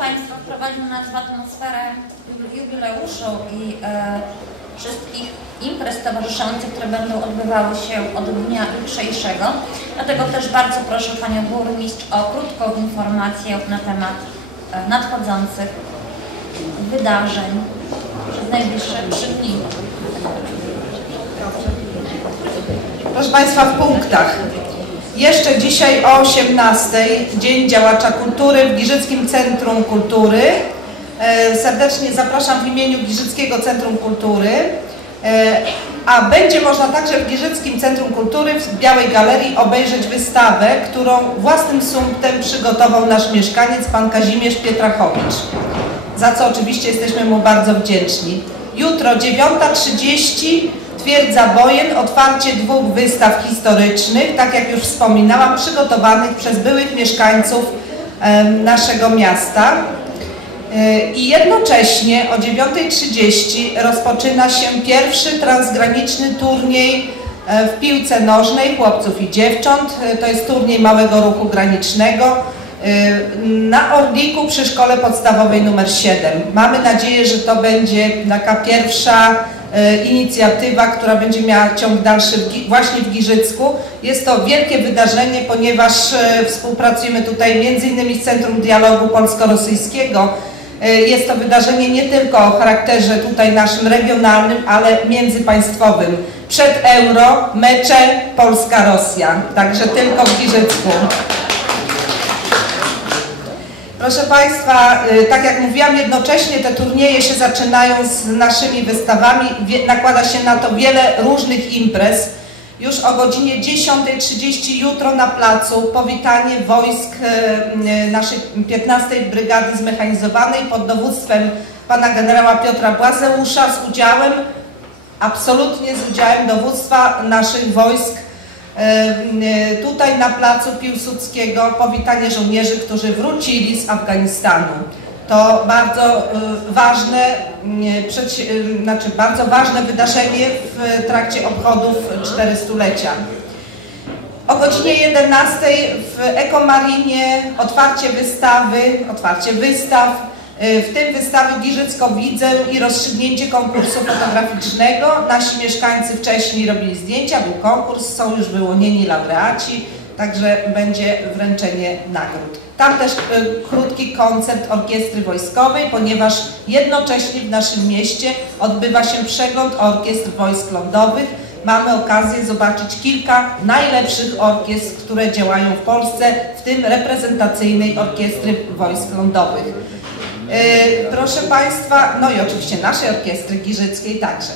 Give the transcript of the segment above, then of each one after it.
Państwa, wprowadził nas w atmosferę jubileuszu i e, wszystkich imprez towarzyszących, które będą odbywały się od dnia jutrzejszego. Dlatego też bardzo proszę Panią Burmistrz o krótką informację na temat e, nadchodzących wydarzeń przez najbliższe trzy dni. Proszę Państwa, w punktach. Jeszcze dzisiaj o 18 Dzień Działacza Kultury w Giżyckim Centrum Kultury. E, Serdecznie zapraszam w imieniu Giżyckiego Centrum Kultury. E, A będzie można także w Giżyckim Centrum Kultury w Białej Galerii obejrzeć wystawę, którą własnym sumptem przygotował nasz mieszkaniec, pan Kazimierz Pietrachowicz. Za co oczywiście jesteśmy mu bardzo wdzięczni. Jutro 9.30 Twierdza Bojen, otwarcie dwóch wystaw historycznych, tak jak już wspominałam, przygotowanych przez byłych mieszkańców naszego miasta. E, I jednocześnie o 9.30 rozpoczyna się pierwszy transgraniczny turniej e, w piłce nożnej chłopców i dziewcząt. E, To jest turniej małego ruchu granicznego na Orliku przy szkole podstawowej numer 7. Mamy nadzieję, że to będzie taka pierwsza inicjatywa, która będzie miała ciąg dalszy właśnie w Giżycku. Jest to wielkie wydarzenie, ponieważ e, współpracujemy tutaj innymi z Centrum Dialogu Polsko-Rosyjskiego. E, Jest to wydarzenie nie tylko o charakterze tutaj naszym regionalnym, ale międzypaństwowym. Przed euro mecze Polska-Rosja, także tylko w Giżycku. Proszę Państwa, y, tak jak mówiłam, jednocześnie te turnieje się zaczynają z naszymi wystawami. Nakłada się na to wiele różnych imprez. Już o godzinie 10.30 jutro na placu powitanie wojsk y, y, naszej 15 Brygady Zmechanizowanej pod dowództwem pana generała Piotra Błazeusza z udziałem, absolutnie z udziałem dowództwa naszych wojsk Tutaj na placu Piłsudskiego powitanie żołnierzy, którzy wrócili z Afganistanu. To bardzo e, ważne, m, przeci- e, znaczy bardzo ważne wydarzenie w trakcie obchodów 400-lecia. O godzinie 11 w Ekomarinie otwarcie wystawy, otwarcie wystaw, w tym wystawy Giżycko-Widzę i rozstrzygnięcie konkursu fotograficznego. Nasi mieszkańcy wcześniej robili zdjęcia, był konkurs, są już wyłonieni laureaci, także będzie wręczenie nagród. Tam też y, krótki koncert orkiestry wojskowej, ponieważ jednocześnie w naszym mieście odbywa się przegląd orkiestr wojsk lądowych. Mamy okazję zobaczyć kilka najlepszych orkiestr, które działają w Polsce, w tym reprezentacyjnej orkiestry wojsk lądowych. Yy, Proszę Państwa, no i oczywiście naszej orkiestry giżyckiej także.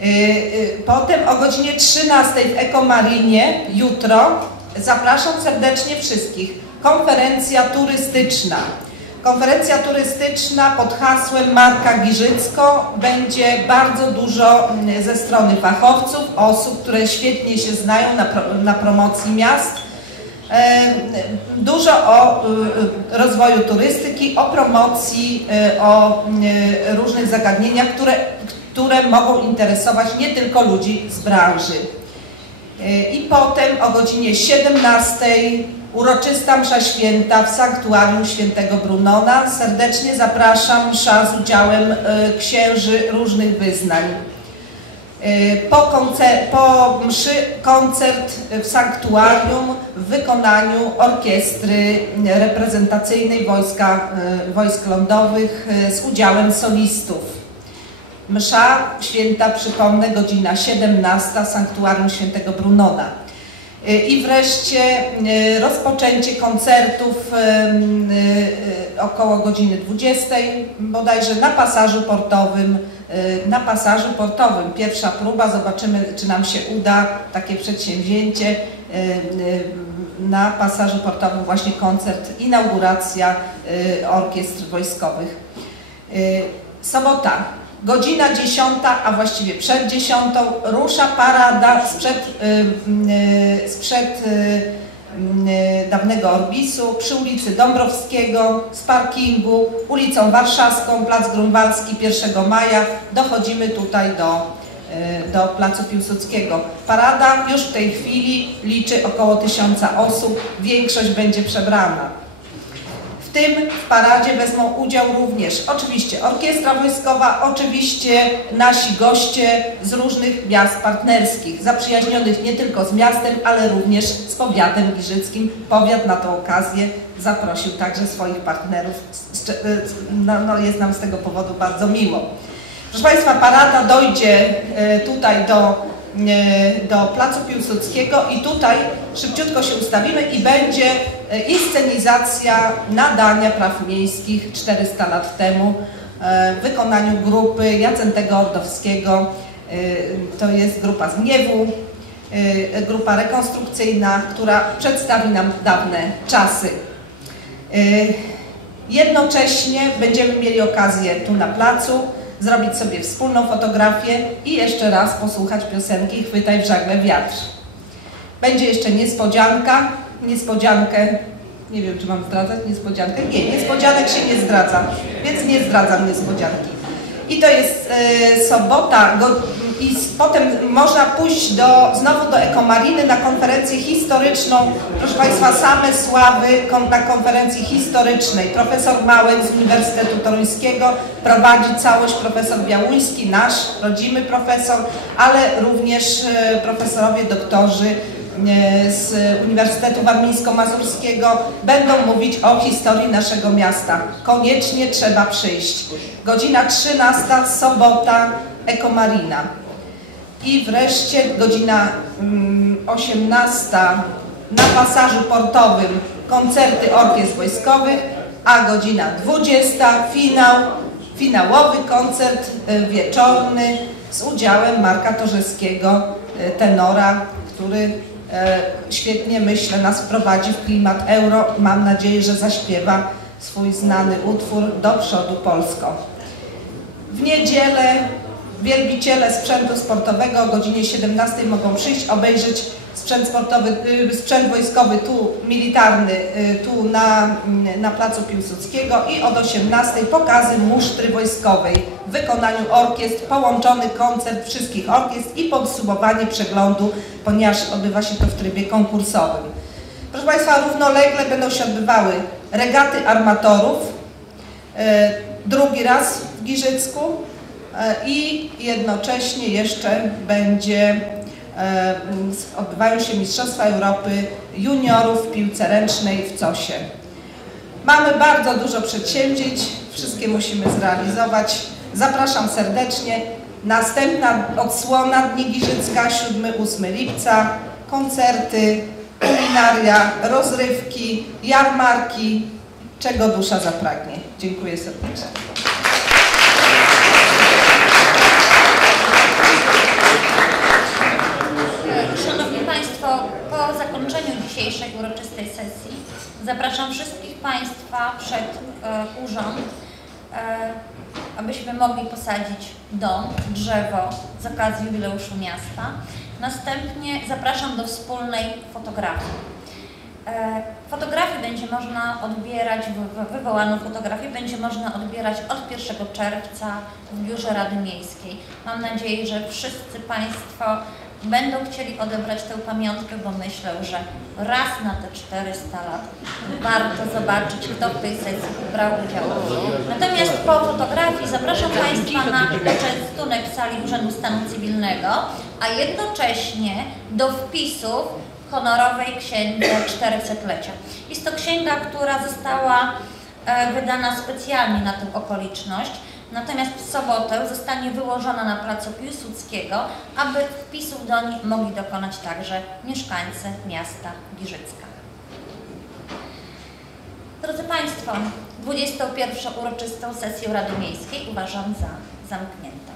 Yy, yy, Potem o godzinie 13 w Ekomarinie jutro zapraszam serdecznie wszystkich. Konferencja turystyczna. Konferencja turystyczna pod hasłem Marka Giżycko będzie bardzo dużo mm, ze strony fachowców, osób, które świetnie się znają na, pro, na promocji miast. Dużo o y, rozwoju turystyki, o promocji, y, o y, różnych zagadnieniach, które, które mogą interesować nie tylko ludzi z branży. I potem o godzinie 17 uroczysta msza święta w sanktuarium świętego Brunona. Serdecznie zapraszam msza z udziałem księży różnych wyznań. Y, Po, koncer- po mszy koncert w sanktuarium w wykonaniu orkiestry reprezentacyjnej wojska, y, wojsk lądowych y, z udziałem solistów. Msza święta, przypomnę, godzina 17, sanktuarium świętego Brunona. I wreszcie rozpoczęcie koncertów około godziny 20, bodajże na pasażu portowym. Y, Na pasażu portowym pierwsza próba, zobaczymy czy nam się uda takie przedsięwzięcie y, y, na pasażu portowym właśnie koncert, inauguracja orkiestr wojskowych. Sobota, godzina 10, a właściwie przed 10 rusza parada sprzed, sprzed dawnego Orbisu przy ulicy Dąbrowskiego, z parkingu, ulicą Warszawską, Plac Grunwaldzki 1 maja. Dochodzimy tutaj do, y, do Placu Piłsudskiego. Parada już w tej chwili liczy około tysiąca osób, większość będzie przebrana. W tym w paradzie wezmą udział również oczywiście Orkiestra Wojskowa, oczywiście nasi goście z różnych miast partnerskich, zaprzyjaźnionych nie tylko z miastem, ale również z powiatem giżyckim. Powiat na tę okazję zaprosił także swoich partnerów. No, no jest nam z tego powodu bardzo miło. Proszę Państwa, parada dojdzie e, tutaj do do Placu Piłsudskiego i tutaj szybciutko się ustawimy i będzie e, inscenizacja nadania praw miejskich 400 lat temu e, w wykonaniu grupy Jacentego Ordowskiego. To jest grupa z Gniewu, grupa rekonstrukcyjna, która przedstawi nam dawne czasy. Jednocześnie będziemy mieli okazję tu na placu zrobić sobie wspólną fotografię i jeszcze raz posłuchać piosenki Chwytaj w żagle wiatr. Będzie jeszcze niespodzianka, niespodziankę, nie wiem czy mam zdradzać niespodziankę, nie, niespodzianek się nie zdradza, więc nie zdradzam niespodzianki. I to jest e, sobota go, i potem można pójść do, znowu do Ekomariny na konferencję historyczną. Proszę Państwa, same sławy na konferencji historycznej. Profesor Małek z Uniwersytetu Toruńskiego prowadzi całość profesor Białuński, nasz rodzimy profesor, ale również e, profesorowie, doktorzy e, z Uniwersytetu Warmińsko-Mazurskiego będą mówić o historii naszego miasta. Koniecznie trzeba przyjść. Godzina 13, sobota, Ekomarina. I wreszcie godzina 18 mm, na pasażu portowym koncerty orkiestr wojskowych, a godzina 20 finał, finałowy koncert y, wieczorny z udziałem Marka Torzeskiego, y, tenora, który y, świetnie, myślę, nas wprowadzi w klimat euro. Mam nadzieję, że zaśpiewa swój znany utwór Do przodu Polsko. W niedzielę Wielbiciele sprzętu sportowego o godzinie 17 mogą przyjść, obejrzeć sprzęt sportowy, y, sprzęt wojskowy tu militarny, y, tu na, mm, na placu Piłsudskiego i od 18 pokazy musztry wojskowej w wykonaniu orkiestr, połączony koncert wszystkich orkiestr i podsumowanie przeglądu, ponieważ odbywa się to w trybie konkursowym. Proszę Państwa, równolegle będą się odbywały regaty armatorów, y, drugi raz w Giżycku, i jednocześnie jeszcze będzie e, odbywają się Mistrzostwa Europy juniorów w piłce ręcznej w COSie. Mamy bardzo dużo przedsięwzięć, wszystkie musimy zrealizować. Zapraszam serdecznie. Następna odsłona Dni Giżycka 7-8 lipca, koncerty, kulinaria, rozrywki, jarmarki, czego dusza zapragnie. Dziękuję serdecznie. po zakończeniu dzisiejszej uroczystej sesji zapraszam wszystkich Państwa przed e, urząd, e, abyśmy mogli posadzić dom, drzewo z okazji jubileuszu miasta. Następnie zapraszam do wspólnej fotografii. E, fotografię będzie można odbierać, wywołaną fotografię będzie można odbierać od 1 czerwca w Biurze Rady Miejskiej. Mam nadzieję, że wszyscy Państwo będą chcieli odebrać tę pamiątkę, bo myślę, że raz na te 400 lat warto zobaczyć, kto w tej sesji brał udział. Natomiast po fotografii zapraszam Państwa na częstunek sali Urzędu Stanu Cywilnego, a jednocześnie do wpisów honorowej księdze 400-lecia. Jest to księga, która została e, wydana specjalnie na tę okoliczność. Natomiast w sobotę zostanie wyłożona na placu Piłsudskiego, aby wpisów do nich mogli dokonać także mieszkańcy miasta Giżycka. Drodzy Państwo, 21. uroczystą sesję Rady Miejskiej uważam za zamkniętą.